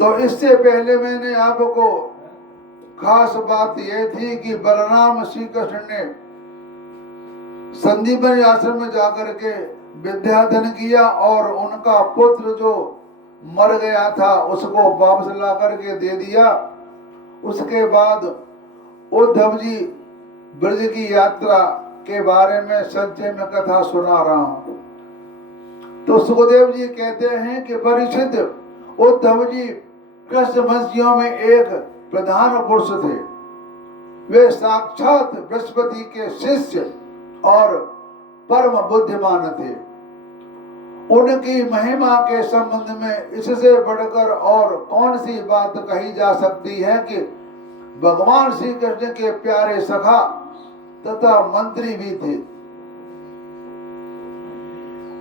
तो इससे पहले मैंने आपको खास बात यह थी कि बलराम श्री कृष्ण ने संदीपन आश्रम में जाकर के विद्याधन किया और उनका पुत्र जो मर गया था उसको वापस ला करके दे दिया। उसके बाद उद्धव जी ब्रज की यात्रा के बारे में संक्षेप में कथा सुना रहा हूं। तो सुखदेव जी कहते हैं कि परीक्षित, उद्धव जी कृष्ण वंशियों में एक प्रधान पुरुष थे। वे साक्षात बृहस्पति के शिष्य और परम बुद्धिमान थे। उनकी महिमा के संबंध में इससे बढ़कर और कौन सी बात कही जा सकती है कि भगवान श्री कृष्ण के प्यारे सखा तथा मंत्री भी थे।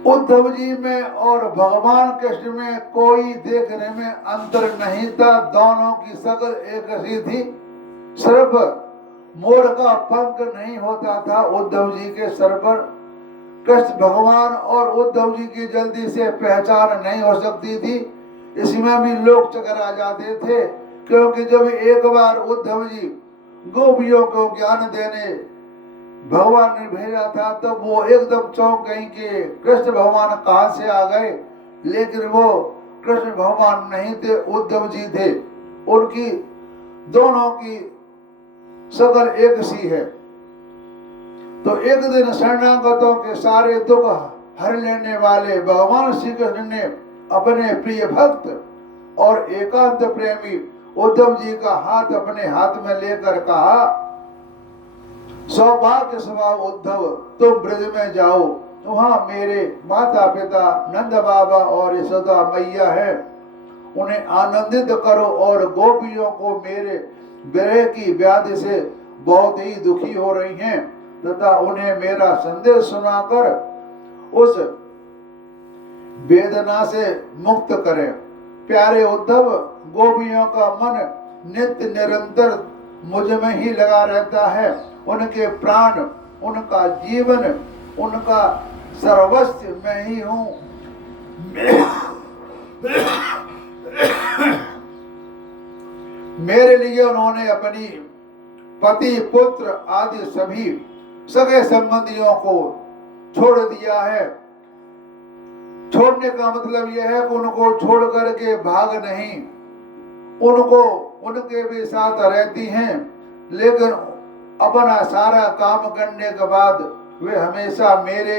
उद्धव जी में और भगवान कृष्ण में कोई देखने में अंतर नहीं था। दोनों की शक्ल एक सी थी। सिर्फ मोर का पंख नहीं होता था उद्धव जी के सर पर। कृष्ण भगवान और उद्धव जी की जल्दी से पहचान नहीं हो सकती थी। इसमें भी लोग चकरा जाते थे, क्योंकि जब एक बार उद्धव जी गोपियों को ज्ञान देने भगवान ने भेजा था तब वो एकदम चौंक गई कि कृष्ण भगवान कहां से आ गए। लेकिन वो कृष्ण भगवान नहीं थे, उद्धव जी थे। उनकी दोनों की शक्ल एक सी है। तो एक दिन शरणागतों के सारे दुख हर लेने वाले भगवान श्री कृष्ण ने अपने प्रिय भक्त और एकांत प्रेमी उद्धव जी का हाथ अपने हाथ में लेकर कहा, सौभाग्य स्वभाव उद्धव, तुम ब्रज में जाओ, वहां मेरे माता पिता नंद बाबा और यशोदा मैया है। उन्हें आनंदित करो और गोपियों को मेरे विरह की व्याधि से बहुत ही दुखी हो रही हैं तथा उन्हें मेरा संदेश सुनाकर उस वेदना से मुक्त करें। प्यारे उद्धव, गोपियों का मन नित्य निरंतर मुझ में ही लगा रहता है। उनके प्राण, उनका जीवन, उनका सर्वस्व मैं ही हूं। मेरे लिए उन्होंने अपनी पति, पुत्र आदि सभी सगे संबंधियों को छोड़ दिया है। छोड़ने का मतलब यह है कि उनको छोड़ करके भाग नहीं, उनको उनके भी साथ रहती हैं, लेकिन अपना सारा काम करने के बाद वे हमेशा मेरा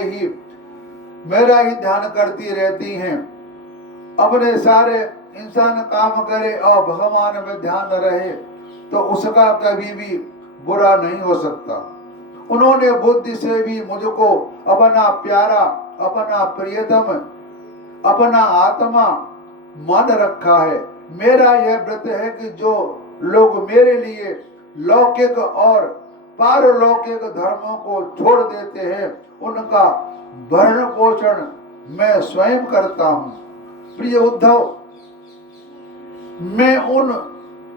ही ध्यान करती रहती हैं। अपने सारे इंसान काम करे और भगवान में ध्यान रहे तो उसका कभी भी बुरा नहीं हो सकता। उन्होंने बुद्धि से भी मुझको अपना प्यारा, अपना प्रियतम, अपना आत्मा मान रखा है। मेरा यह व्रत है कि जो लोग मेरे लिए लौकिक और पारलौकिक धर्मों को छोड़ देते हैं उनका भरण पोषण मैं स्वयं करता हूं। प्रिय उद्धव, मैं उन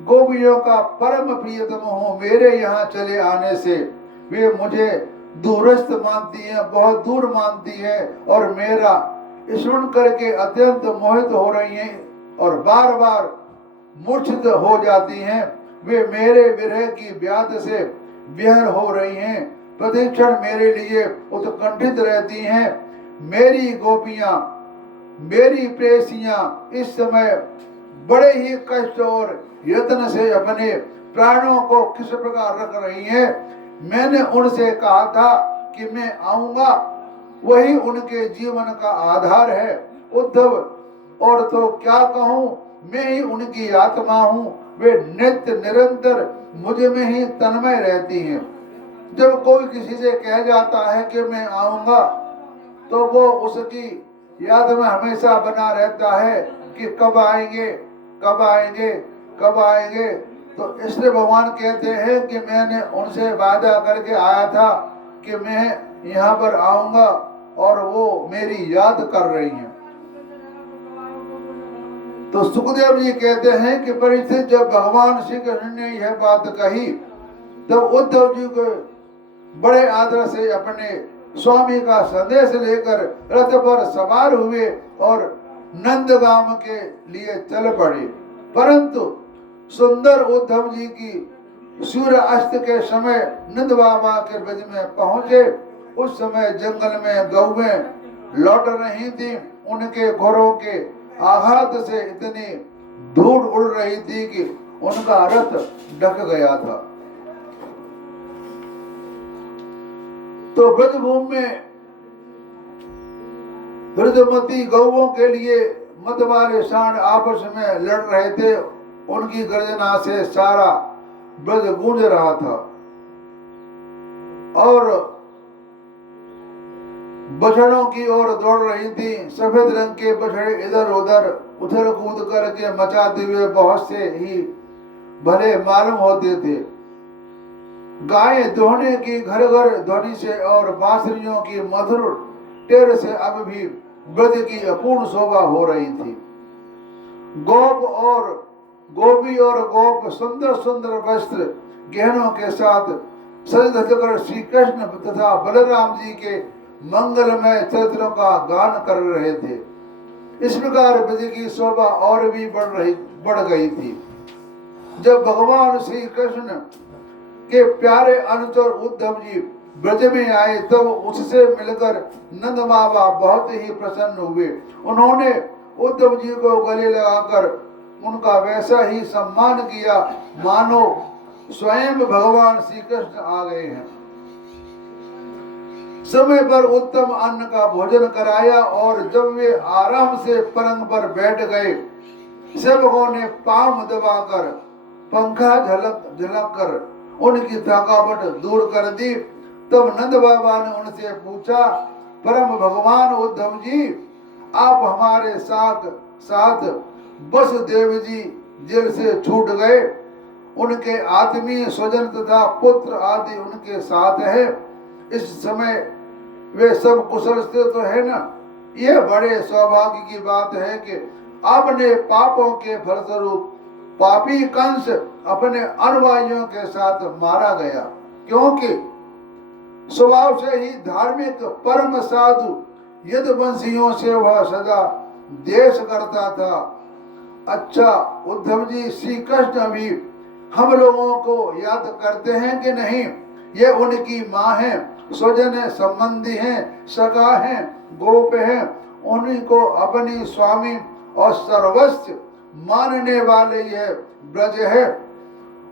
गोपियों का परम प्रियतम हूं। मेरे यहाँ चले आने से वे मुझे दूरस्थ मानती हैं, बहुत दूर मानती है और मेरा स्मरण करके अत्यंत मोहित हो रही हैं और बार बार मूर्छित हो जाती हैं। वे मेरे विरह की व्याध से विहर हो रही हैं, प्रतिक्षण मेरे लिए उत्कंठित रहती हैं। मेरी गोपियां, मेरी प्रेयसियां इस समय बड़े ही कष्ट और यत्न से अपने प्राणों को किस प्रकार रख रही हैं। मैंने उनसे कहा था कि मैं आऊंगा, वही उनके जीवन का आधार है उद्धव, और तो क्या कहूं, मैं ही उनकी आत्मा हूं। वे नित्य निरंतर मुझ में ही तन्मय रहती हैं। जब कोई किसी से कह जाता है कि मैं आऊंगा तो वो उसकी याद में हमेशा बना रहता है कि कब आएंगे, कब आएंगे, कब आएंगे। तो इसलिए भगवान कहते हैं कि मैंने उनसे वादा करके आया था कि मैं यहाँ पर आऊंगा और वो मेरी याद कर रही हैं। तो सुखदेव जी कहते हैं कि परिस्थिति जब भगवान श्री कृष्ण ने यह बात कही तब उद्धव जी को बड़े आदर से अपने स्वामी का संदेश लेकर रथ पर सवार हुए और नंदगाम के लिए चल पड़े। परंतु सुंदर उद्धव जी की सूर्य अस्त के समय नंद बाबा के ब्रज में पहुंचे। उस समय जंगल में गौएं लौट रही थी। उनके घोड़ों के आघात से इतनी धूल उड़ रही थी कि उनका रथ ढक गया था। तो ब्रजभूमि में वृद्धमती गौओं के लिए मत वाले सांड आपस में लड़ रहे थे। उनकी गर्जना से सारा ब्रज गूंज रहा था और बछड़ों की ओर दौड़ रही थी। सफेद रंग के बछड़े इधर उधर उछल कूद करके मचाते हुए बहुत से ही भले मालूम होते थे। गायें दोहने की घर घर ध्वनि से और बांसुरियों की मधुर टेर से अब भी ब्रज की अपूर्ण शोभा हो रही थी। गोपी और गोप सुंदर सुंदर वस्त्र गहनों के साथ सज धज कर श्री कृष्ण तथा बलराम जी के मंगलमय चरित्रों का गान कर रहे थे। इस प्रकार ब्रज की शोभा और भी बढ़ गई थी। जब भगवान श्री कृष्ण के प्यारे अनुचर उद्धव जी ब्रज में आए तब उससे मिलकर नंद बाबा बहुत ही प्रसन्न हुए। उन्होंने उद्धव जी को गले लगाकर उनका वैसा ही सम्मान किया मानो स्वयं भगवान श्री कृष्ण आ गए हैं। समय पर उत्तम अन्न का भोजन कराया और जब वे आराम से पलंग पर बैठ गए, सेवकों ने पांव दबाकर पंखा झलक कर उनकी थकावट दूर कर दी। तब नंद बाबा ने उनसे पूछा, परम भगवान उद्धव जी, आप हमारे साथ वसुदेव जी जेल से छूट गए। उनके आत्मीय स्वजन तथा पुत्र आदि उनके साथ है। इस समय वे सब कुशल से तो है ना। यह बड़े सौभाग्य की बात है कि आपने पापों के फलस्वरूप पापी कंस अपने अनुयायियों के साथ मारा गया, क्योंकि स्वभाव से ही धार्मिक परम साधु यदुवंशियों से वह सदा देश करता था। अच्छा उद्धव जी, श्री कृष्ण अभी हम लोगों को याद करते हैं कि नहीं? ये उनकी माँ है, स्वजन है, संबंधी हैं, सखा हैं, गोप हैं। उन्हीं को अपनी स्वामी और सर्वस्व मानने वाले यह ब्रज है।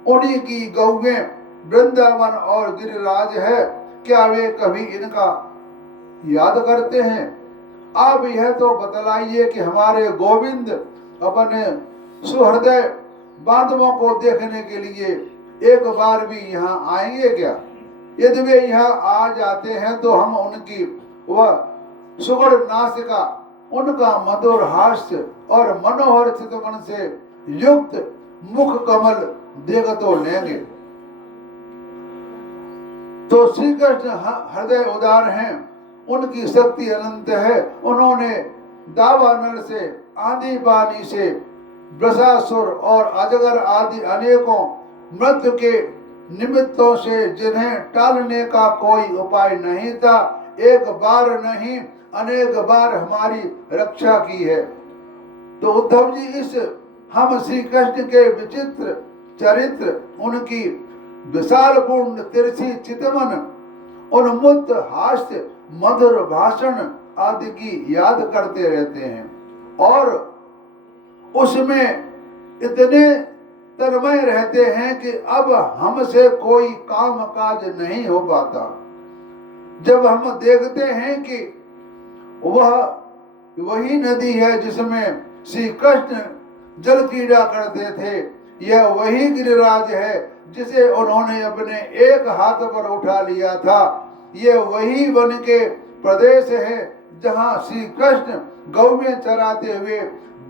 उन्हीं की गौएं वृंदावन और गिरिराज है। क्या वे कभी इनका याद करते हैं? आप यह तो बतलाइए कि हमारे गोविंद अपने सुहृदय बांधवों को देखने के लिए एक बार भी यहाँ आएंगे क्या? यदि वे यहाँ आ जाते हैं तो हम उनकी वह सुगढ़ नासिका, उनका मधुर हास्य और मनोहर चितवन से युक्त मुख कमल देख तो लेंगे। तो श्री कृष्ण हृदय उदार हैं, उनकी शक्ति अनंत है। उन्होंने दावानल से, आंधी बानी से, वृषासुर और अजगर आदि अनेकों मृत्यु के निमित्तों से जिन्हें टालने का कोई उपाय नहीं था, एक बार नहीं अनेक बार हमारी रक्षा की है। तो उद्धव जी, इस हम श्री कृष्ण के विचित्र चरित्र, उनकी विशाल पूर्ण तिरछी चितवन, उन्मुक्त हास्य, मधुर भाषण आदि की याद करते रहते हैं और उसमें इतने तन्मय रहते हैं कि अब हमसे कोई काम काज नहीं हो पाता। जब हम देखते हैं कि वह वही नदी है जिसमें श्री कृष्ण जल क्रीड़ा करते थे, यह वही गिरिराज है जिसे उन्होंने अपने एक हाथ पर उठा लिया था, यह वही वन के प्रदेश है जहाँ श्री कृष्ण गौएं चराते हुए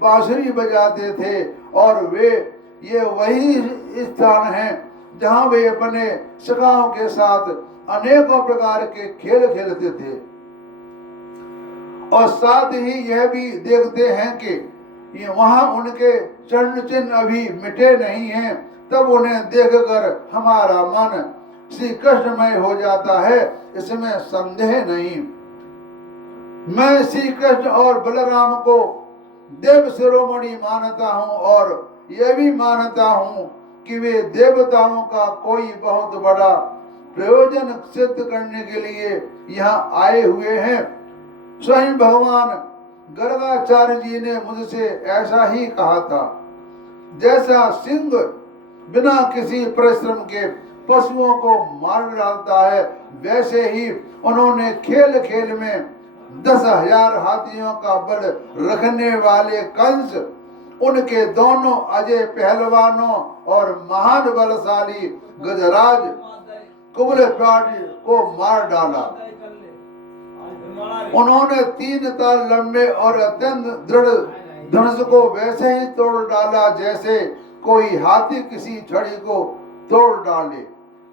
बांसुरी बजाते थे और वे ये वही स्थान है जहाँ वे अपने सखाओं के साथ अनेकों प्रकार के खेल खेलते थे। और साथ ही यह भी देखते हैं कि वहाँ उनके चरण चिन्ह अभी मिटे नहीं हैं। तब उन्हें देखकर हमारा मन श्री कृष्णमय हो जाता है, इसमें संदेह नहीं। मैं श्री कृष्ण और बलराम को देव शिरोमणि मानता हूँ और यह भी मानता हूँ कि वे देवताओं का कोई बहुत बड़ा प्रयोजन सिद्ध करने के लिए यहाँ आए हुए हैं। स्वयं भगवान गर्गाचार्य जी ने मुझसे ऐसा ही कहा था। जैसा सिंह बिना किसी परिश्रम के पशुओं को मार डालता है, वैसे ही उन्होंने खेल खेल में 10,000 हाथियों का बल रखने वाले कंस, उनके दोनों अजय पहलवानों और महान बलशाली गजराज कुबलपाद को मार डाला। उन्होंने 3 ताल लंबे और अत्यंत दृढ़ धनुष को वैसे ही तोड़ डाला जैसे कोई हाथी किसी छड़ी को तोड़ डाले।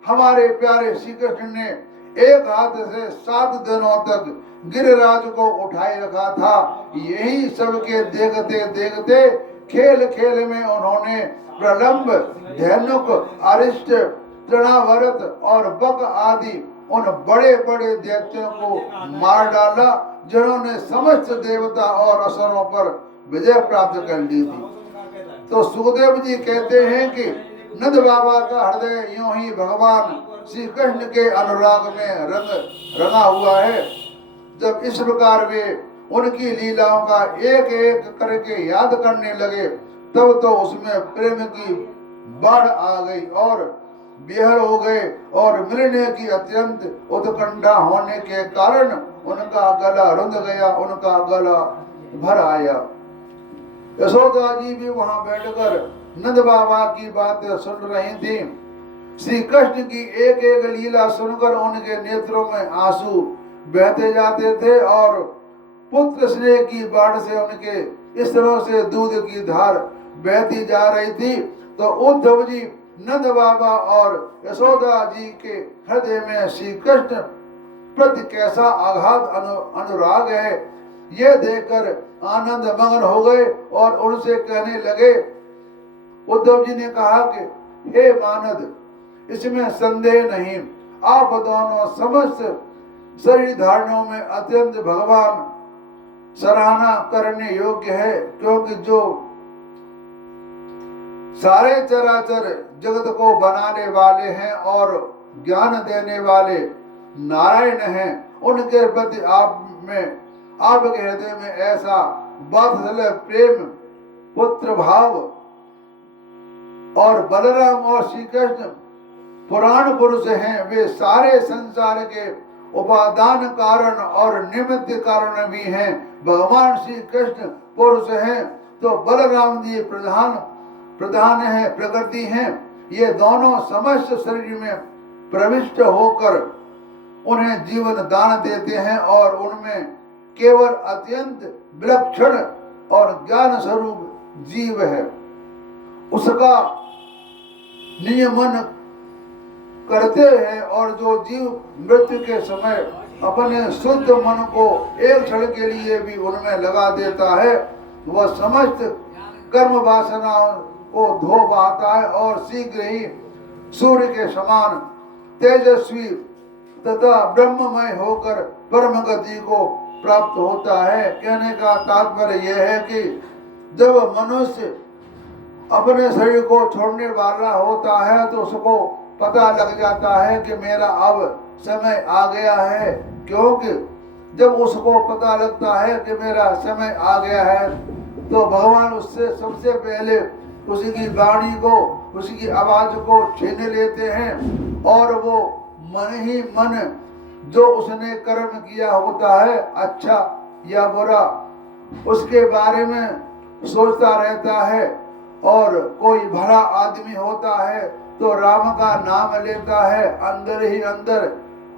हमारे प्यारे श्री कृष्ण ने एक हाथ से 7 दिनों तक गिरिराज को उठाए रखा था। यही सबके देखते देखते खेल खेल में उन्होंने प्रलंब, धेनुक, अरिष्ट, तृणावर्त और बक आदि उन बड़े बड़े दैत्यों को मार डाला, जिन्होंने समस्त देवता और असुरों पर विजय प्राप्त कर ली थी। तो सुखदेव जी कहते हैं कि नंद बाबा का हृदय यूं ही भगवान श्री कृष्ण के अनुराग में रंगा हुआ है। जब इस प्रकार वे उनकी लीलाओं का एक एक करके याद करने लगे, तब तो उसमें प्रेम की बाढ़ आ गई और बेहर हो गए, और मिलने की अत्यंत उत्कंठा होने के कारण उनका गला रुंध गया, उनका गला भर आया। यशोदा जी भी वहां बैठकर नंद बाबा की बात सुन रही थी। श्री कृष्ण की एक एक लीला सुनकर उनके नेत्रों में आंसू बहते जाते थे और पुत्र स्नेह की बाढ़ से उनके स्तनों से दूध की धार बहती जा रही थी। तो उद्धव जी, नंद बाबा और यशोदा जी के हृदय में श्री कृष्ण प्रति कैसा आघात अनुराग है, यह देखकर आनंद मग्न हो गए और उनसे कहने लगे। उद्धव जी ने कहा कि हे मानद, इसमें संदेह नहीं, आप दोनों समस्त शरीर धारणों में अत्यंत भगवान सराहना करने योग्य है, क्योंकि जो सारे चराचर जगत को बनाने वाले हैं और ज्ञान देने वाले नारायण हैं, उनके प्रति आपके हृदय में ऐसा वात्सल्य, प्रेम, पुत्र भाव और बलराम और श्री कृष्ण पुराण पुरुष हैं। वे सारे संसार के उपादान कारण और निमित्त कारण भी हैं। भगवान श्री कृष्ण पुरुष हैं तो बलराम जी प्रधान है, प्रकृति हैं। ये दोनों समस्त शरीर में प्रविष्ट होकर उन्हें जीवन दान देते हैं और उनमें केवल अत्यंत विलक्षण और ज्ञान स्वरूप जीव है, उसका नियमन करते हैं। और जो जीव मृत्यु के समय अपने शुद्ध मन को एक क्षण के लिए भी उनमें लगा देता है, वह समस्त कर्म वासनाओं को धो बहाता है और शीघ्र ही सूर्य के समान तेजस्वी तथा ब्रह्ममय होकर परम गति को प्राप्त होता है। कहने का तात्पर्य यह है कि जब मनुष्य अपने शरीर को छोड़ने वाला होता है तो उसको पता लग जाता है कि मेरा अब समय आ गया है, क्योंकि जब उसको पता लगता है कि मेरा समय आ गया है तो भगवान उससे सबसे पहले उसकी वाणी को, उसकी आवाज को छीन लेते हैं और वो मन ही मन जो उसने कर्म किया होता है, अच्छा या बुरा, उसके बारे में सोचता रहता है। और कोई भला आदमी होता है तो राम का नाम लेता है अंदर ही अंदर,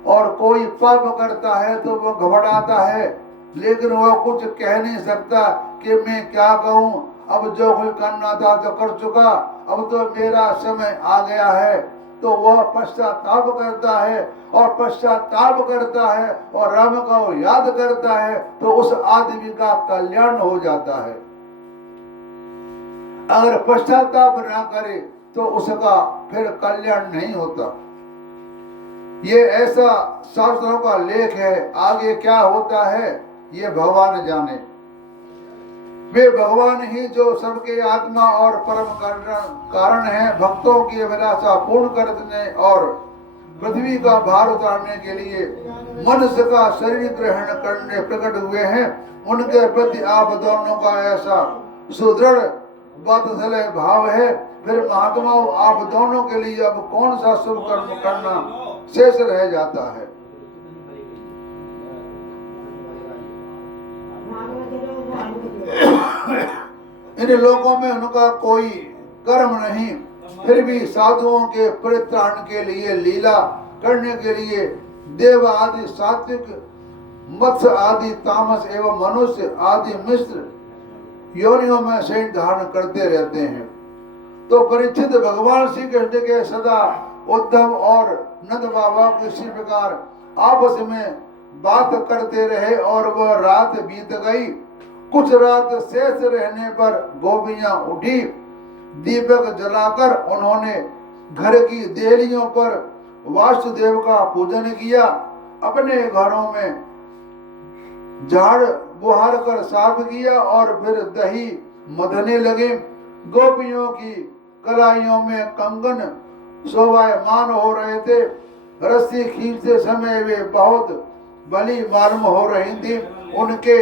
और कोई पाप करता है तो वो घबराता है, लेकिन वो कुछ कह नहीं सकता कि मैं क्या कहूँ, अब जो कुछ करना था तो कर चुका, अब तो मेरा समय आ गया है। तो वह पश्चाताप करता है और पश्चाताप करता है और राम का वो याद करता है तो उस आदमी का कल्याण हो जाता है। अगर पश्चाताप ना करे तो उसका फिर कल्याण नहीं होता। ये ऐसा शास्त्रों का लेख है, आगे क्या होता है ये भगवान जाने। वे भगवान ही जो सबके आत्मा और परम कारण है, भक्तों की अभिलाषा पूर्ण करने और पृथ्वी का भार उतारने के लिए मनुष्य का शरीर ग्रहण करने प्रकट हुए हैं। उनके प्रति आप दोनों का ऐसा सुदृढ़ वात्सल्य भाव है, फिर महात्माओं आप दोनों के लिए अब कौन सा शुभ कर्म करना शेष रह जाता है। इन लोगों में उनका कोई कर्म नहीं, फिर भी साधुओं के परित्राण के लिए लीला करने के लिए देव आदि सात्विक, मत्स्य आदि तामस एवं मनुष्य आदि मिश्र योनियों में शरीर धारण करते रहते हैं। तो परीक्षित भगवान श्री कृष्ण के सदा उद्धव और नंद बाबा को इसी प्रकार आपस में बात करते रहे और वह रात बीत गई। कुछ रात शेष रहने पर गोपियां उठी। दीपक जलाकर उन्होंने घर की देहलियों पर वासुदेव का पूजन किया। अपने घरों में झाड़ बुहार कर साफ किया और फिर दही मथने लगे। गोपियों की कलाइयों में कंगन शोभायमान हो रहे थे। रस्सी खींचते समय वे बहुत बली मालूम हो रही थी। उनके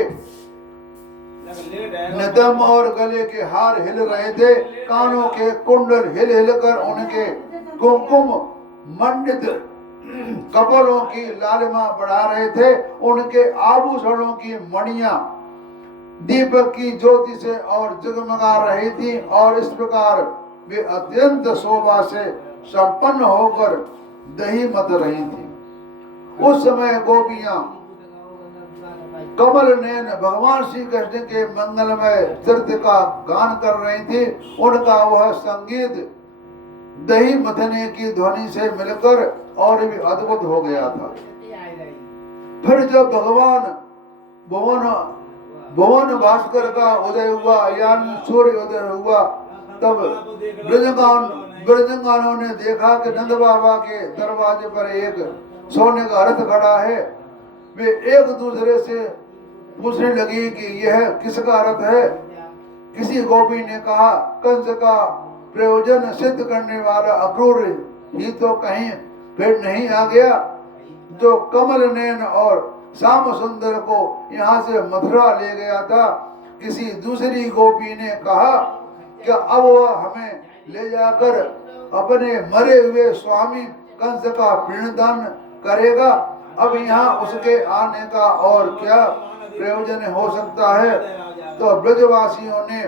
नितंब और गले के हार हिल रहे थे। कानों के कुंडल हिल हिल कर उनके कुमकुम मंडित कपड़ों की लालिमा बढ़ा रहे थे। उनके आभूषणों की मणियां दीपक की ज्योति से और जगमगा रही थी और इस प्रकार वे अत्यंत शोभा से संपन्न होकर दही मत रही थी। उस समय गोपियां कमल नयन भगवान श्री कृष्ण के मंगलमय चरित्र का गान कर रही थी। उनका वह संगीत दही मथने की ध्वनि से मिलकर और भी अद्भुत हो गया था। फिर जब भगवान भुवन भास्कर का उदय हुआ, यानी सूर्य उदय हुआ, तब ब्रजंगानों ने देखा कि नंद बाबा के दरवाजे पर एक सोने का रथ खड़ा है। वे एक दूसरे से पूछने लगी कि यह किसका रथ है। किसी गोपी ने कहा, कंस का प्रयोजन सिद्ध करने वाला अक्रूर ही तो कहीं फिर नहीं आ गया, जो कमल नयन और श्याम सुंदर को यहाँ से मथुरा ले गया था। किसी दूसरी गोपी ने कहा कि अब वह हमें ले जाकर अपने मरे हुए स्वामी कंस का पिंडदान करेगा। अब यहाँ उसके आने का और क्या प्रयोजन हो सकता है। तो ब्रजवासियों ने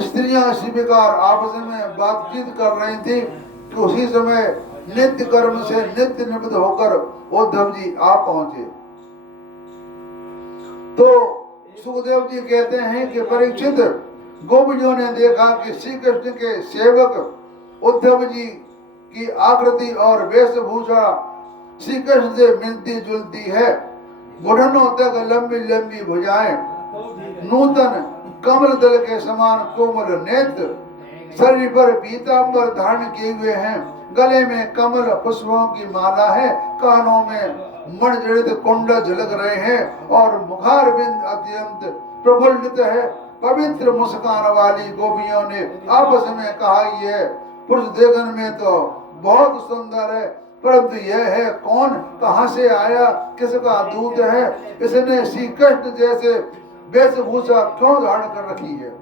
स्त्रियां इसी प्रकार आपस में बातचीत कर रही थी कि उसी समय नित्य कर्म से नित्य निवृत्त होकर उद्धव जी आ पहुंचे। तो सुखदेव जी कहते हैं कि परीक्षित, गोपियों ने देखा कि श्री कृष्ण के सेवक उद्धव जी की आकृति और वेशभूषा श्री कृष्ण से मिलती जुलती है। घुटनों तक लंबी लंबी भुजाएं, नूतन कमल दल के समान कोमल नेत्र, शरीर पर पीतांबर धारण किए हुए हैं। गले में कमल पुष्पों की माला है। कानों में मणिजड़ित कुंडल झलक रहे हैं और मुखारविंद अत्यंत प्रफुल्लित है। पवित्र मुस्कान वाली गोपियों ने आपस में कहा, यह पुरुष देखने में तो बहुत सुंदर है, परंतु यह है कौन, कहां से आया, किसका दूत है, इसने श्री कृष्ण जैसे वेशभूषा क्यों धारण कर रखी है।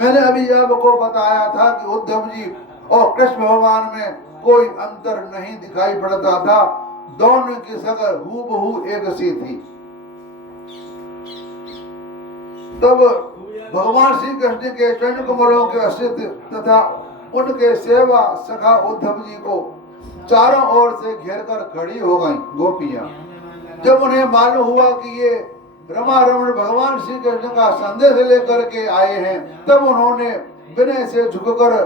मैंने अभी आपको बताया था कि उद्धव जी और कृष्ण भगवान में कोई अंतर नहीं दिखाई पड़ता था। दोनों की शक्ल हूबहू एक सी थी। तब भगवान श्री कृष्ण के चरण कमलों के अस्तित्व तथा उनके सेवा सखा उद्धव जी को चारों ओर से घेर कर खड़ी हो गई गोपियां। जब उन्हें मालूम हुआ कि ये रमा रमण भगवान श्री कृष्ण का संदेश लेकर के आए हैं, तब उन्होंने विनय से झुककर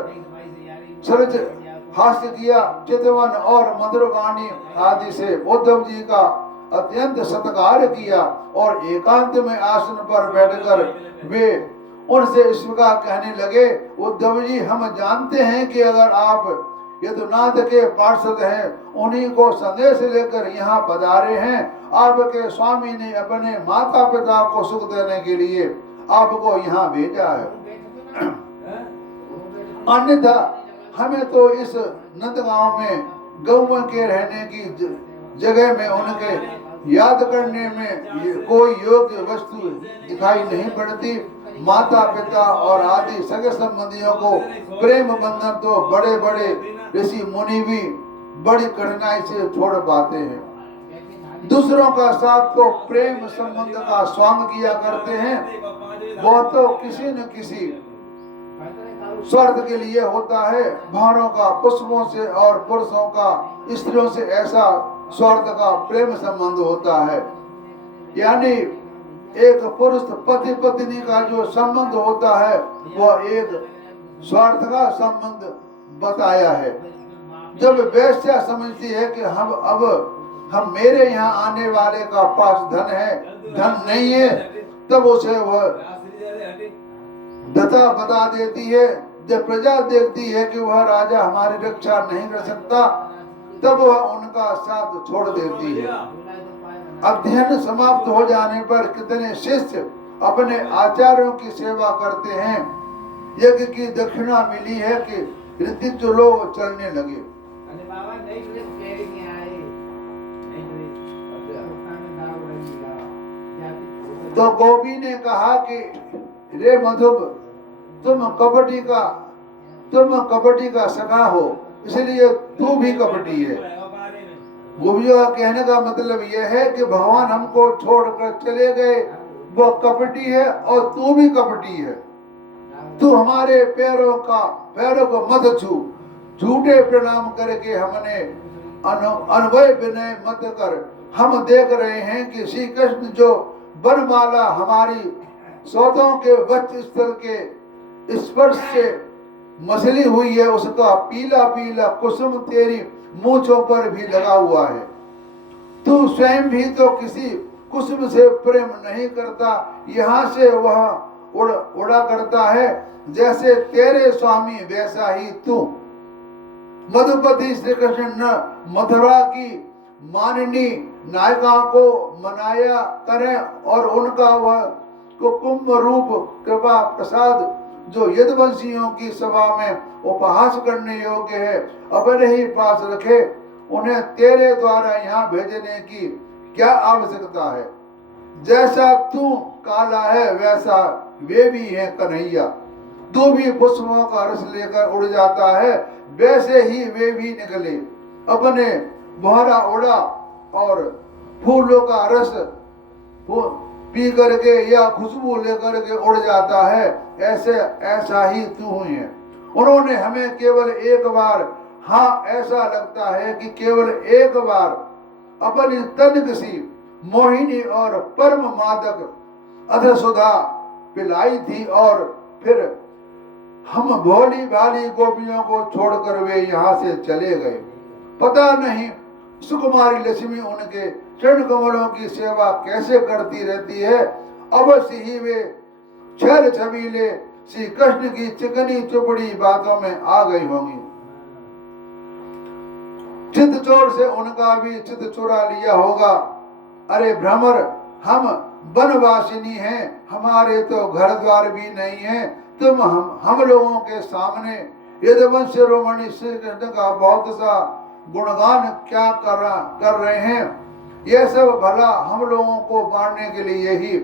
सरज हास्य किया। चितवन और मधुर वाणी आदि से उद्धव जी का अत्यंत सत्कार किया और एकांत में आसन पर बैठकर वे उनसे इस प्रकार कहने लगे, उद्धव जी, हम जानते हैं कि अगर आप यदुनाथ के पार्षद हैं, उन्हीं को संदेश लेकर यहाँ पधारे हैं। आपके स्वामी ने अपने माता पिता को सुख देने के लिए आपको यहाँ भेजा है। अन्यथा हमें तो इस नंदगांव में गौ के रहने की जगह में उनके याद करने में कोई योग्य वस्तु दिखाई नहीं पड़ती। माता पिता और आदि सगे संबंधियों को प्रेम बंधन तो बड़े बड़े ऋषि मुनि भी बड़ी कठिनाई से छोड़ पाते हैं। दूसरों का साथ तो प्रेम संबंध का स्वांग किया करते हैं, वो तो किसी न किसी स्वार्थ के लिए होता है। भारों का पुष्पों से और पुरुषों का स्त्रियों से ऐसा स्वार्थ का प्रेम संबंध होता है। यानी एक पुरुष पति पत्नी का जो संबंध होता है वह एक स्वार्थ का संबंध बताया है। जब वेश्या समझती है कि हम मेरे यहाँ आने वाले का पास धन है, धन नहीं है, तब उसे वह दता बता देती है। जब प्रजा देखती है कि वह राजा हमारी रक्षा नहीं कर सकता, तब वह उनका साथ छोड़ देती है। अध्ययन समाप्त हो जाने पर कितने शिष्य अपने आचार्यों की सेवा करते हैं। यज्ञ की दक्षिणा मिली है कि ऋतिज लोग चलने लगे। तो गोपी ने कहा कि रे मधुब, तुम कपटी का सखा हो, इसलिए तू भी कपटी है। गोपियों का कहने का मतलब यह है कि भगवान हमको छोड़कर चले गए, वो कपटी है और तू भी कपटी है। तू हमारे पैरों को मत छू, झूठे प्रणाम करके हमने अनवय विनय मत कर। हम देख रहे हैं कि श्री कृष्ण जो वरमाला हमारी सौतों के वक्ष स्थल के स्पर्श से मसली हुई है, उसका पीला पीला कुसुम तेरी मूंछों पर भी लगा हुआ है। तू स्वयं भी तो किसी कुसुम से प्रेम नहीं करता, यहाँ से वह उड़ा करता है। जैसे तेरे स्वामी वैसा ही तू। मधुपति श्री कृष्ण ने मथुरा की माननी नायिका को मनाया करें और उनका वह कुंभ रूप कृपा प्रसाद जो यदुवंशियों की सभा में उपहास करने योग्य है अपने ही पास रखे। उन्हें तेरे द्वारा यहाँ भेजने की क्या आवश्यकता है? जैसा तू काला है वैसा वे भी हैं कन्हैया। तू भी पुष्पों का रस लेकर उड़ जाता है, वैसे ही वे भी निकले। अपने मोहरा उड़ा और फूलों का रस पी करके या खुशबू लेकर के उड़ जाता है, ऐसा ही तू हुई है। उन्होंने हमें केवल एक बार, हाँ ऐसा लगता है कि केवल एक बार अपनी तनिक सी मोहिनी और परम मादक अधरसुधा पिलाई थी और फिर हम भोली भाली गोपियों को छोड़कर वे यहाँ से चले गए। पता नहीं सुकुमारी लक्ष्मी उनके चरण कमलों की सेवा कैसे करती रहती है। अवश्य ही वे छल छबीले श्री कृष्ण की चिकनी चुपड़ी बातों में आ गई होंगी। चित्त चोर से उनका भी चित्त चुरा लिया होगा। अरे भ्रमर, हम वनवासिनी हैं, हमारे तो घर द्वार भी नहीं है। तुम हम लोगों के सामने यदुवंश शिरोमणि श्री कृष्ण का बहुत सा गुणगान क्या कर रहे हैं। यह सब भला हम लोगों को मारने के लिए ही,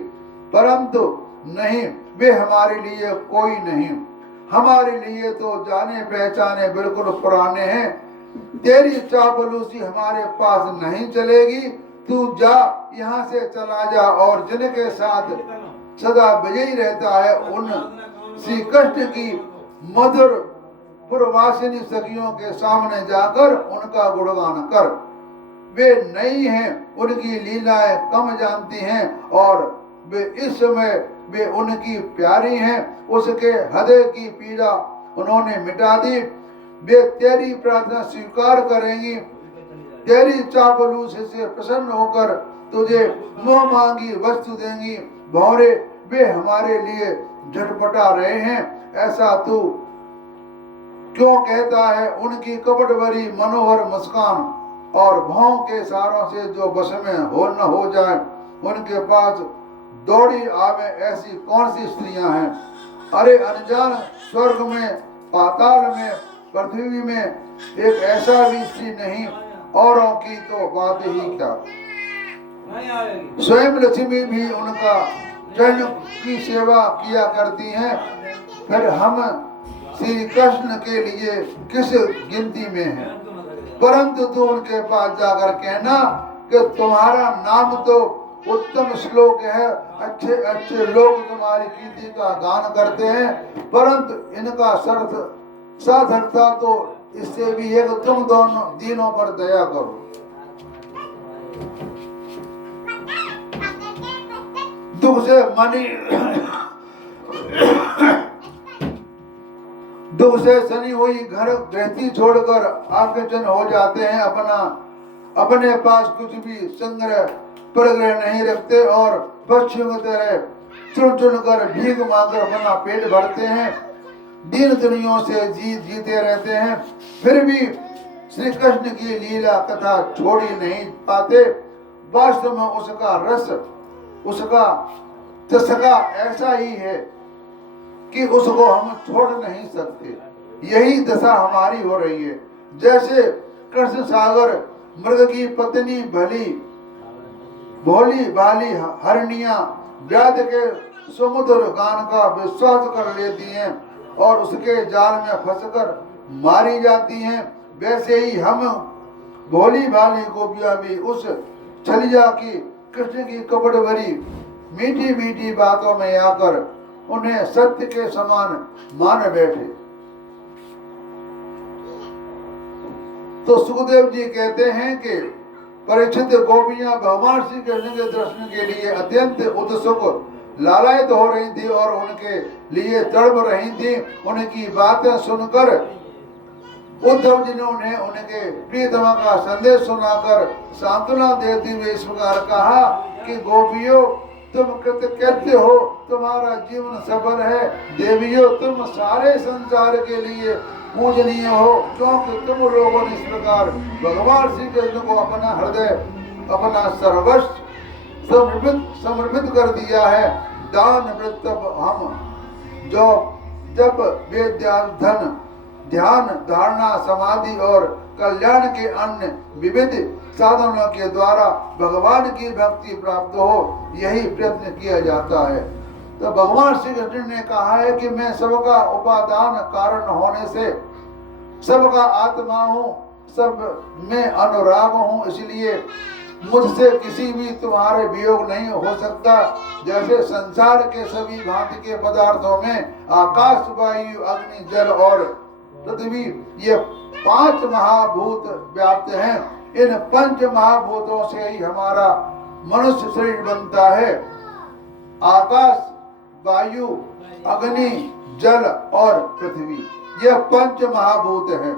परंतु नहीं, वे हमारे लिए कोई नहीं। हमारे लिए तो जाने पहचाने बिल्कुल पुराने हैं। तेरी चापलूसी हमारे पास नहीं चलेगी। तू जा, यहाँ से चला जा और जिनके साथ सदा विजयी रहता है उन श्री कृष्ण की मधुर पुरवासिनी सखियों के सामने जाकर उनका गुणगान कर। वे नहीं हैं, उनकी लीलाएं कम जानती हैं और वे इस समय वे उनकी प्यारी हैं। उसके हृदय की पीड़ा उन्होंने मिटा दी। वे तेरी प्रार्थना स्वीकार करेंगी, तेरी चापलूस से प्रसन्न होकर तुझे मुंह मांगी वस्तु देंगी। भौरे, वे हमारे लिए झटपटा रहे हैं, ऐसा तू क्यों कहता है? उनकी कपट भरी मनोहर मुस्कान और भाव के सारों से जो बस में हो न हो जाए, उनके पास दौड़ी आवे ऐसी कौन सी स्त्रियां हैं। अरे अनजान स्वर्ग में, पाताल में, पृथ्वी में एक ऐसा भी स्त्री नहीं, औरों की तो बात ही क्या। स्वयं लक्ष्मी भी उनका चरण की सेवा किया करती हैं, फिर हम श्री कृष्ण के लिए किस गिनती में हैं। परंतु तू उनके पास जाकर कहना कि तुम्हारा नाम तो उत्तम श्लोक है, अच्छे अच्छे लोग तुम्हारी कीर्ति का गान करते हैं, परंतु इनका सार्थकता तो इससे भी है कि तुम दोनों दिनों पर दया करो। दुख से मनी दुख से सनी हुई घर गृहस्थी छोड़कर आकृष्ट हो जाते हैं, अपने पास कुछ भी संग्रह परग्रह नहीं रखते और पक्षियों की तरह चुन चुन कर भीख मांगकर अपना पेट भरते हैं, दीन दुनियों से जीते रहते हैं, फिर भी श्री कृष्ण की लीला कथा छोड़ ही नहीं पाते। वास्तव में उसका रस, उसका चस्का ऐसा ही है कि उसको हम छोड़ नहीं सकते। यही दशा हमारी हो रही है। जैसे कृष्ण सागर मृग की पत्नी भोली भाली हरनिया व्याध के समुद्र गान का विश्वास कर लेती हैं और उसके जाल में फंसकर मारी जाती हैं, वैसे ही हम भोली भाली गोपियां भी उस छलिया की कृष्ण की कपट भरी मीठी मीठी बातों में आकर उन्हें सत्य के समान मान बैठे। तो सुखदेव जी कहते हैं कि परीक्षित गोपियां भगवान श्री कृष्ण के दर्शन के लिए अत्यंत उत्सुक लालायित हो रही थी और उनके लिए तड़प रही थी। उनकी बातें सुनकर उद्धव जी ने उनके प्रियतमा का संदेश सुनाकर सांत्वना देते हुए इस प्रकार कहा कि गोपियों, तुम कृतकृत्य हो, तुम्हारा जीवन सफल है। देवियों, तुम सारे संसार के लिए पूजनीय हो, क्योंकि तुम लोगों ने इस प्रकार भगवान श्री कृष्ण को अपना हृदय, अपना सर्वस्व समर्पित कर दिया है। दान वृत्त हम जो जब वेद्या धन ध्यान धारणा समाधि और कल्याण के अन्य विविध साधनों के द्वारा भगवान की भक्ति प्राप्त हो, यही प्रयत्न किया जाता है। तो भगवान श्री कृष्ण ने कहा है कि मैं सबका उपादान कारण होने से सबका आत्मा हूँ, सब में अनुराग हूँ, इसलिए मुझसे किसी भी तुम्हारे वियोग नहीं हो सकता। जैसे संसार के सभी भांति के पदार्थों में आकाश, वायु, अग्नि, जल और पृथ्वी, ये 5 महाभूत व्याप्त हैं। इन 5 महाभूतों से ही हमारा मनुष्य शरीर बनता है। आकाश, वायु, अग्नि, जल और पृथ्वी, ये 5 महाभूत हैं।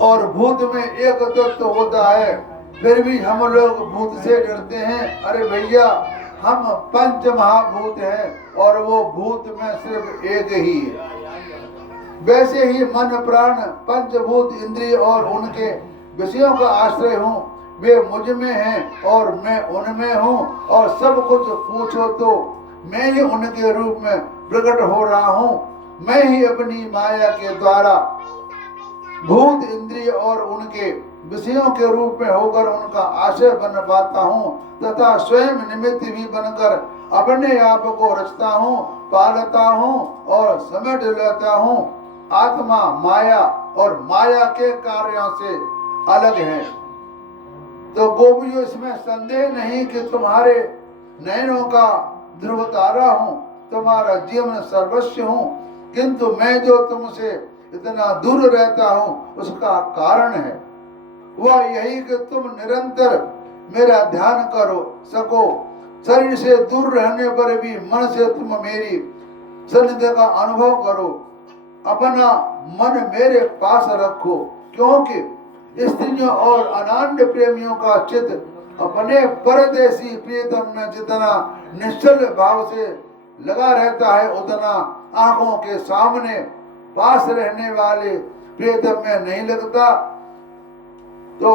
और भूत में एक तत्व होता है, फिर भी हम लोग भूत से डरते हैं। अरे भैया, हम 5 महाभूत हैं और वो भूत में सिर्फ एक ही है। वैसे ही मन प्राण पंचभूत इंद्रिय और उनके विषयों का आश्रय हूँ, वे मुझ में हैं और मैं उनमें हूँ, और सब कुछ पूछो तो मैं ही उनके रूप में प्रकट हो रहा हूँ। मैं ही अपनी माया के द्वारा भूत इंद्रिय और उनके विषयों के रूप में होकर उनका आश्रय बन पाता हूँ, तथा स्वयं निमित्त भी बनकर अपने आप को रचता हूँ, पालता हूँ और समेट लेता हूँ। आत्मा माया और माया के कार्यों से अलग है। तो गोपियों, इसमें संदेह नहीं कि तुम्हारे नयनों का ध्रुव तारा हूँ, तुम्हारा जीवन सर्वस्व हूँ, किंतु मैं जो तुमसे इतना दूर रहता हूँ उसका कारण है वह यही कि तुम निरंतर मेरा ध्यान करो सको। शरीर से दूर रहने पर भी मन से तुम मेरी सानिध्य का अनुभव करो। अपना मन मेरे पास रखो, क्योंकि स्त्रियों और अनान्य प्रेमियों का चित्त अपने परदेसी प्रियतम में जितना निश्चल भाव से लगा रहता है, उतना आंखों के सामने पास रहने वाले प्रियतम में नहीं लगता। तो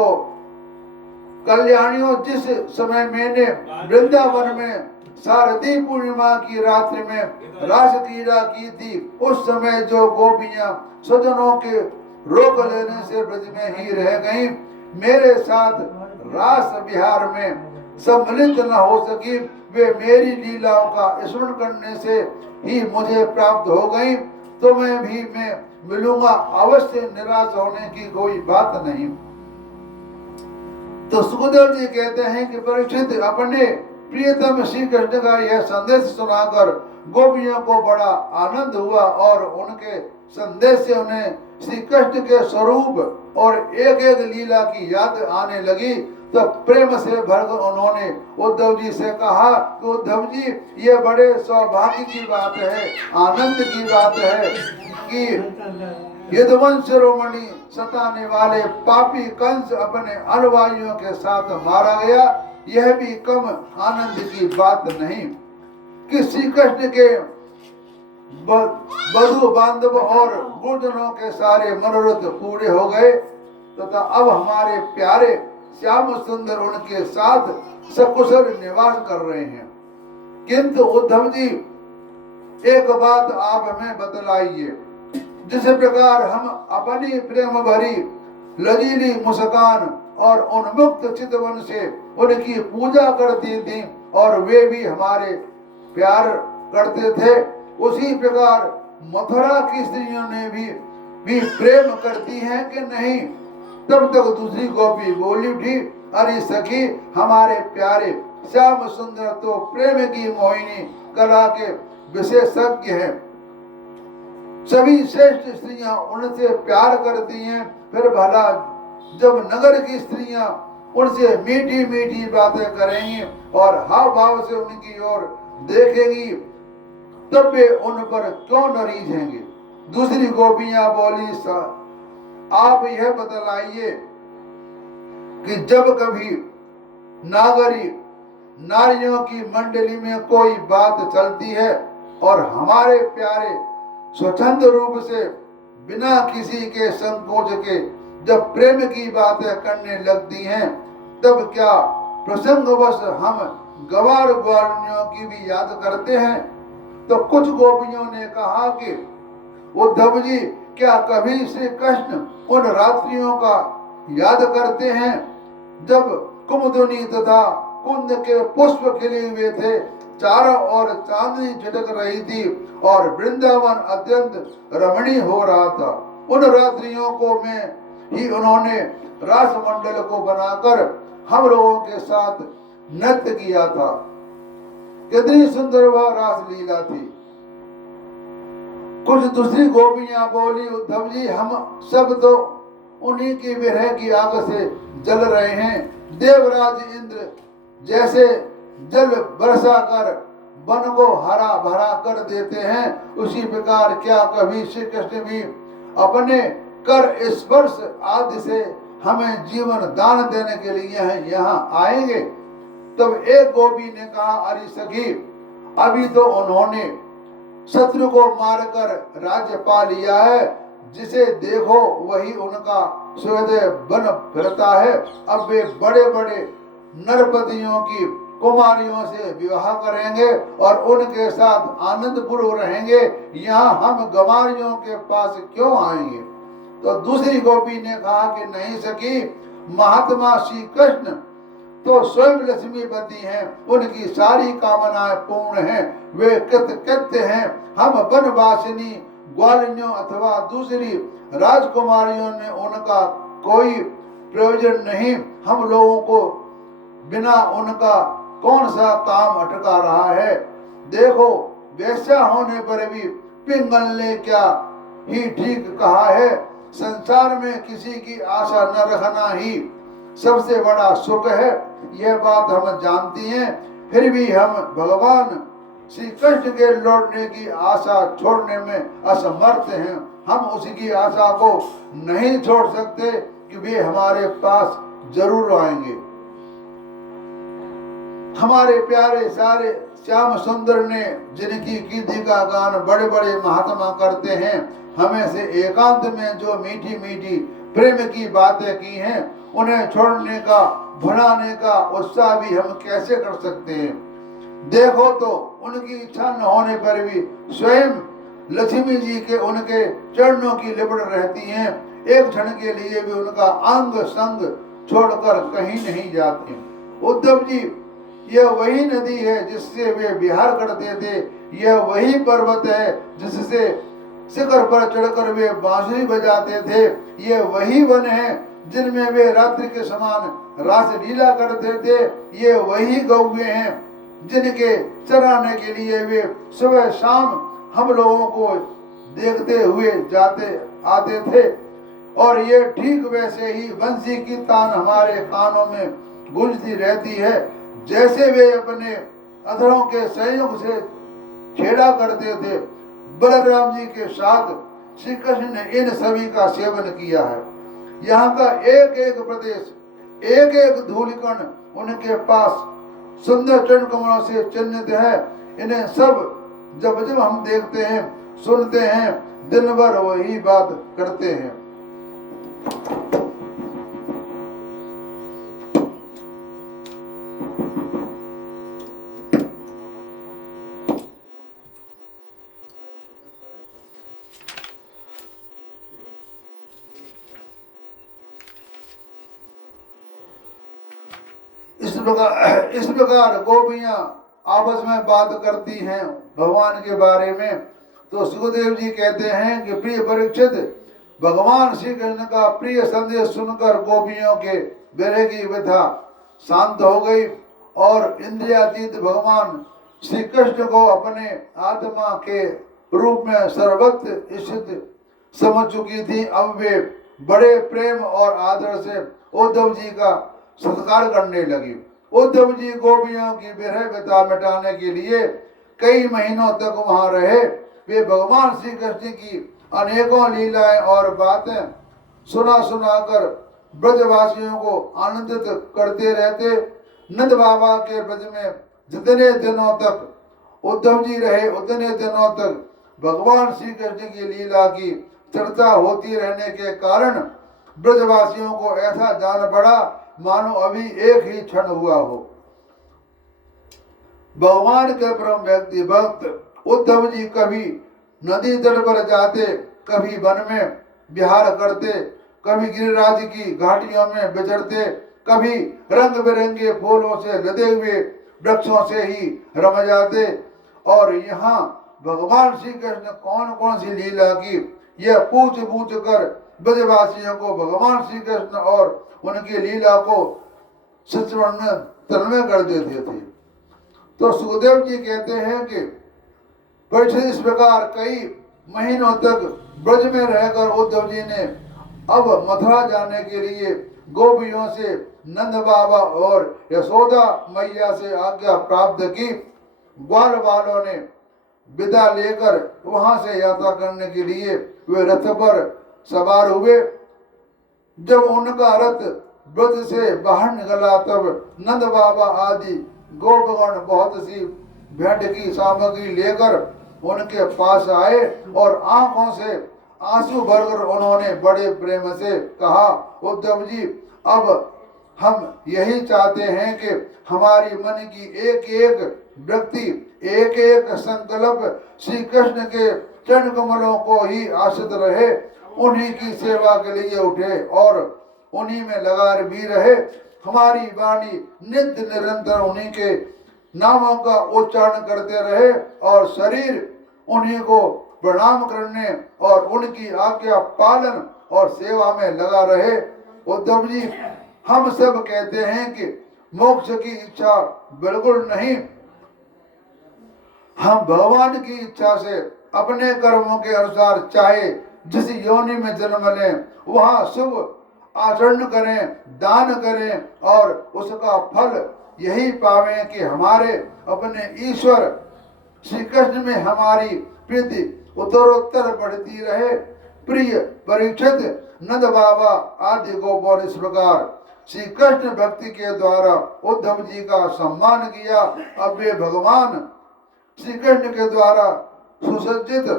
कल्याणियों, जिस समय मैंने वृंदावन में शारदी पूर्णिमा की रात्रि में रास क्रीड़ा की थी, उस समय जो गोपियां स्वजनों के रोक लेने से ब्रज में ही रह गईं, मेरे साथ रास विहार में सम्मिलित न हो सकी, वे मेरी लीलाओं का स्मरण करने से ही मुझे प्राप्त हो गई, तो मैं मिलूंगा अवश्य, निराश होने की कोई बात नहीं। तो सुखदेव जी कहते हैं कि परीक्षित अपने प्रियतम श्री कृष्ण का यह संदेश सुनाकर गोपियों को बड़ा आनंद हुआ और उनके संदेश से उन्हें श्री कृष्ण के स्वरूप और एक एक लीला की याद आने लगी। तो प्रेम से भरकर उन्होंने उद्धव जी से कहा कि उद्धव जी, ये बड़े सौभाग्य की बात है, आनंद की बात है कि यदुवंश शिरोमणि सताने वाले पापी कंस अपने अनुयायियों के साथ मारा गया। यह भी कम आनंद की बात नहीं कि श्री कृष्ण के बधु बांधव और गुरुजनों के सारे मनोरथ पूरे हो गए तथा अब हमारे प्यारे श्याम सुंदर उनके साथ सकुशल निवास कर रहे हैं। किंतु उद्धव जी, एक बात आप हमें बतलाइए, जिस प्रकार हम अपनी प्रेम भरी लजीली मुस्कान और उन्मुक्त चितवन से उनकी पूजा करती थी और वे भी हमारे प्यार करते थे, उसी प्रकार मथुरा की स्त्रियों ने भी प्रेम करती हैं कि नहीं? तब तक दूसरी गोपी बोली उठी, अरे सखी, हमारे प्यारे श्याम सुंदर तो प्रेम की मोहिनी कला के विशेषज्ञ हैं। सभी श्रेष्ठ स्त्रियां उनसे प्यार करती हैं, फिर भला जब नगर की स्त्रियां उनसे मीठी मीठी बातें करेंगी और हाव भाव से उनकी ओर देखेंगी, तब वे उन पर क्यों न रीझेंगे? दूसरी गोपियां बोली, आप यह बतलाइए कि जब कभी नारियों की मंडली में कोई बात चलती है और हमारे प्यारे स्वच्छंद रूप से बिना किसी के संकोच के जब प्रेम की बातें करने लगती हैं, तब क्या प्रसंगवश हम गवार ग्वालियों की भी याद करते हैं? तो कुछ गोपियों ने कहा कि उद्धव जी, क्या कभी श्री कृष्ण उन रात्रियों का याद करते हैं जब कुमुदुनी तथा कुंद के पुष्प खिले हुए थे, चारों ओर चांदनी छिटक रही थी और वृंदावन अत्यंत रमणीय हो रहा था? उन रात्रियों को में ही उन्होंने रास मंडल को बनाकर हम लोगों के साथ नृत्य किया था। कितनी सुंदर वह रास लीला थी। कुछ दूसरी गोपियां बोली, उद्धव जी, हम सब तो उन्हीं की विरह की आग से जल रहे हैं। देवराज इंद्र जैसे जल बरसा कर वन को हरा भरा कर देते हैं, उसी प्रकार क्या कभी श्री कृष्ण भी अपने कर स्पर्श आदि से हमें जीवन दान देने के लिए यहाँ आएंगे? तब एक गोपी ने कहा, अरे सखी, अभी तो उन्होंने शत्रु को मारकर राज्य पा लिया है, जिसे देखो वही उनका सूर्योदय बन फिरता है। अब वे बड़े बड़े नरपतियों की कुमारियों से विवाह करेंगे और उनके साथ आनंदपूर्व रहेंगे। यहाँ हम गंवारियों के पास क्यों आएंगे? तो दूसरी गोपी ने कहा कि नहीं सखी, महात्मा श्री कृष्ण तो स्वयं लक्ष्मीपति हैं, उनकी सारी कामनाएं पूर्ण हैं, वे कृतकृत्य हैं। हम वनवासिनी ग्वालियों अथवा दूसरी राजकुमारियों ने उनका कोई प्रयोजन नहीं। हम लोगों को बिना उनका कौन सा काम अटका रहा है? देखो, वैसा होने पर भी पिंगल ने क्या ही ठीक कहा है, संसार में किसी की आशा न रखना ही सबसे बड़ा सुख है। यह बात हम जानती हैं, फिर भी हम भगवान श्री कृष्ण के लौटने की आशा छोड़ने में असमर्थ हैं। हम उसकी आशा को नहीं छोड़ सकते कि वे हमारे पास जरूर आएंगे। हमारे प्यारे सारे श्याम सुंदर ने जिनकी कीर्ति का गान बड़े बड़े महात्मा करते हैं, हमें से एकांत में जो मीठी मीठी प्रेम की बातें की हैं, उन्हें छोड़ने का भुलाने का उत्साह भी हम कैसे कर सकते हैं। देखो तो उनकी इच्छा न होने पर भी स्वयं लक्ष्मी जी के उनके चरणों की लिपट रहती हैं, एक क्षण के लिए भी उनका अंग संग छोड़कर कहीं नहीं जाते। उद्धव जी, यह वही नदी है जिससे वे विहार करते थे, यह वही पर्वत है जिससे शिखर पर चढ़कर वे बांसुरी बजाते थे, यह वही वन है जिनमें वे रात्रि के समान रास लीला करते थे, ये वही गौवे हैं जिनके चराने के लिए वे सुबह शाम हम लोगों को देखते हुए जाते आते थे। और ये ठीक वैसे ही बंसी की तान हमारे कानों में गूंजती रहती है, जैसे वे अपने अधरों के संयोग से खेड़ा करते थे। बलराम जी के साथ श्री कृष्ण ने इन सभी का सेवन किया है। यहाँ का एक एक प्रदेश, एक एक धूलिकण उनके पास सुंदर चरण कमलों से चिन्हित है। इन्हें सब जब जब हम देखते हैं, सुनते हैं, दिन भर वही बात करते हैं। इस प्रकार गोपियां आपस में बात करती हैं भगवान के बारे में। तो सुखदेव जी कहते हैं कि प्रिय परीक्षित, भगवान श्री कृष्ण का प्रिय संदेश सुनकर गोपियों के विरह की व्यथा शांत हो गई और इंद्रियातीत भगवान श्री कृष्ण को अपने आत्मा के रूप में सर्वत्र स्थित समझ चुकी थी। अब वे बड़े प्रेम और आदर से उद्धव जी का सत्कार करने लगी। उद्धव जी गोपियों की विरह व्यथा मिटाने के लिए कई महीनों तक वहां रहे। वे भगवान श्री कृष्ण की अनेकों लीलाएं और बातें सुना सुनाकर ब्रजवासियों को आनंदित करते रहते। नंद बाबा के ब्रज में जितने दिनों तक उद्धव जी रहे, उतने दिनों तक भगवान श्री कृष्ण की लीला की चर्चा होती रहने के कारण ब्रजवासियों को ऐसा जान पड़ा मानो अभी एक ही क्षण हुआ हो। भगवान के परम व्यक्ति भक्त उद्धव जी कभी नदी तट पर जाते, कभी वन में विहार करते, कभी गिरिराज की घाटियों में विचरते, कभी रंग बिरंगे फूलों से लदे हुए वृक्षों से ही रम जाते। और यहाँ भगवान श्री कृष्ण कौन कौन सी लीला की, यह पूछ पूछ कर ब्रजवासियों को भगवान श्री कृष्ण और उनकी लीला को सचवण में तन्मय कर देते थे। तो सुखदेव जी कहते हैं कि परीक्षित, इस प्रकार कई महीनों तक ब्रज में रहकर उद्धव जी ने अब मथुरा जाने के लिए गोपियों से, नंद बाबा और यशोदा मैया से आज्ञा प्राप्त की। ग्वाल वालों ने विदा लेकर वहां से यात्रा करने के लिए वे रथ पर सवार हुए। जब उनका रथ ब्रज से बाहर निकला तब नंद बाबा आदि गोपगण बहुत सी भेंट की सामग्री लेकर उनके पास आए और आंखों से आंसू भरकर उन्होंने बड़े प्रेम से कहा, उद्धव जी, अब हम यही चाहते हैं कि हमारी मन की एक एक व्यक्ति, एक एक संकल्प श्री कृष्ण के चरण कमलों को ही आश्रित रहे, उन्हीं की सेवा के लिए उठे और उन्हीं में लगा भी रहे। हमारी वाणी नित्य निरंतर उन्हीं के नामों का उच्चारण करते रहे और शरीर उन्हीं को प्रणाम करने और उनकी आज्ञा पालन और सेवा में लगा रहे। उद्धव जी, हम सब कहते हैं कि मोक्ष की इच्छा बिल्कुल नहीं, हम भगवान की इच्छा से अपने कर्मों के अनुसार चाहे जिस योनि में जन्म लें वहां शुभ आचरण करें, दान करें और उसका फल यही पावें कि हमारे अपने ईश्वर श्री कृष्ण में हमारी प्रीति उत्तरोत्तर बढ़ती रहे। प्रिय परीक्षित, नंद बाबा आदि गोपों ने इस प्रकार श्री कृष्ण भक्ति के द्वारा उद्धव जी का सम्मान किया। अब वे भगवान श्री कृष्ण के द्वारा सुसज्जित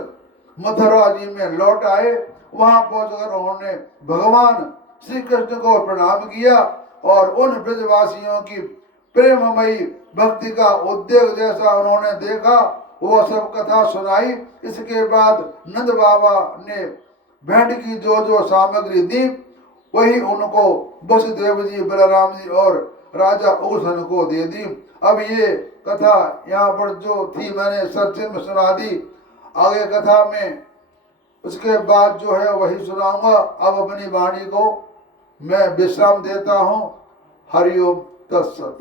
मथुरा जी में लौट आए। वहां पहुंचकर उन्होंने भगवान श्री कृष्ण को प्रणाम किया और उन ब्रजवासियों की प्रेममयी भक्ति का उद्योग जैसा उन्होंने देखा, वो सब कथा सुनाई। इसके बाद नंद बाबा ने भेंट की जो जो सामग्री दी, वही उनको वसुदेव जी, बलराम जी और राजा उग्रसेन को दे दी। अब ये कथा यहाँ पर जो थी मैंने सचिन में सुना दी। आगे कथा में उसके बाद जो है वही सुनाऊंगा। अब अपनी वाणी को मैं विश्राम देता हूँ। हरिओम तत्सत।